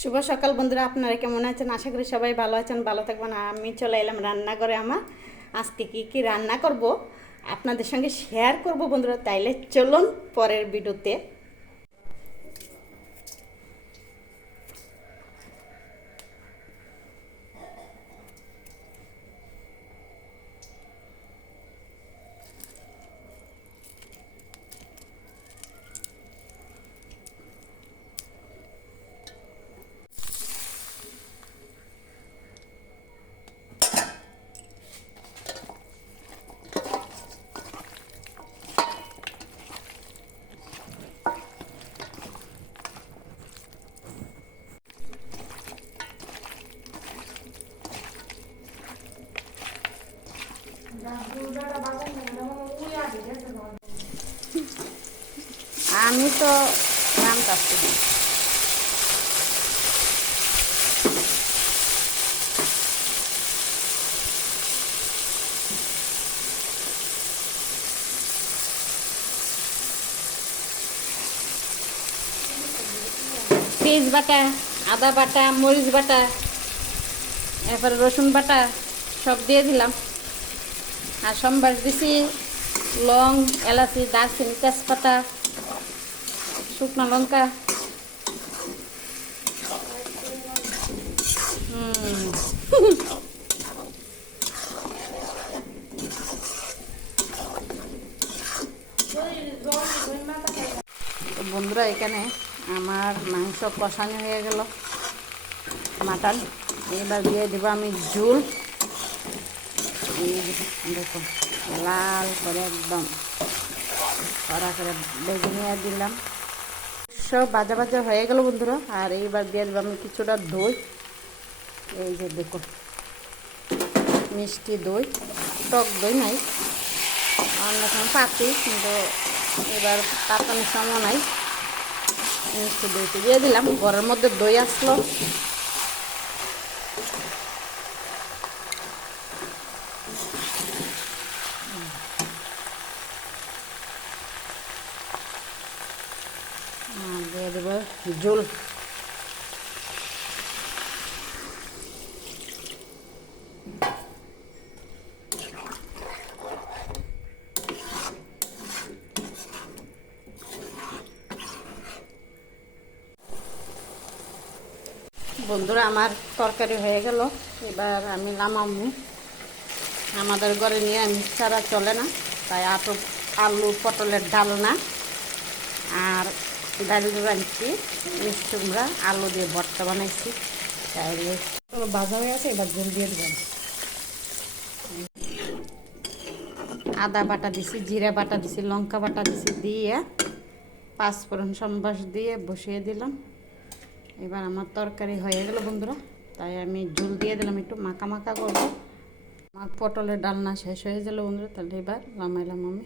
শুভ সকাল বন্ধুরা, আপনারা কেমন আছেন? আশা করি সবাই ভালো আছেন, ভালো থাকবেন। আমি চলে এলাম রান্নাঘরে। আমার আজকে কি রান্না করব আপনাদের সঙ্গে শেয়ার করব বন্ধুরা। তাইলে চলুন পরের ভিডিওতে। আমি তো রান্নাচ্ছি। পেঁয়াজ বাটা, আদা বাটা, মরিচ বাটা, এরপরে রসুন বাটা সব দিয়ে দিলাম। আর সম্বার দিছি লং, এলাচি, দারচিনি, তেজপাতা, শুকনো লঙ্কা। তো বন্ধুরা, এখানে আমার মাংস কষানো হয়ে গেল, মাটন। এবার দিয়ে দেব আমি ঝোল। দেখুন, লাল করে একদম কড়া করে বেজে নিয়ে দিলাম। সব ভাজা ভাজা হয়ে গেল বন্ধুরা। আর এইবার দিয়ে দেবো আমি কিছুটা দই। এই যে দেখুন, মিষ্টি দই, টক দই নাই, অন্যরকম পাতি, কিন্তু এবার পাতানোর সময় নাই। মিষ্টি দইতে দিয়ে দিলাম। ঘরের মধ্যে দই আসলো। দিয়ে দেবো ঝোল। বন্ধুরা, আমার তরকারি হয়ে গেল। এবার আমি নামাবো। আমাদের ঘরে নিরামিষ ছাড়া চলে না, তাই আলু পটলের ডালনা আর ডাল রাঁধছি, মিষ্টি কুমড়া আলু দিয়ে ভর্তা বানাইছি। তাইলে ভাজা হয়ে আছে, এবার ঝোল দিয়ে দেবেন। আদা বাটা দিছি, জিরা বাটা দিছি, লঙ্কা বাটা দিছি, দিয়ে পাঁচফোড়ন সম্বাস দিয়ে বসিয়ে দিলাম। এবার আমার তরকারি হয়ে গেল বন্ধুরা, তাই আমি ঝোল দিয়ে দিলাম, একটু মাখা মাখা করবো। আমার পটলের ডালনা শেষ হয়ে গেল বন্ধুরা, তাহলে এবার নামাইলাম আমি।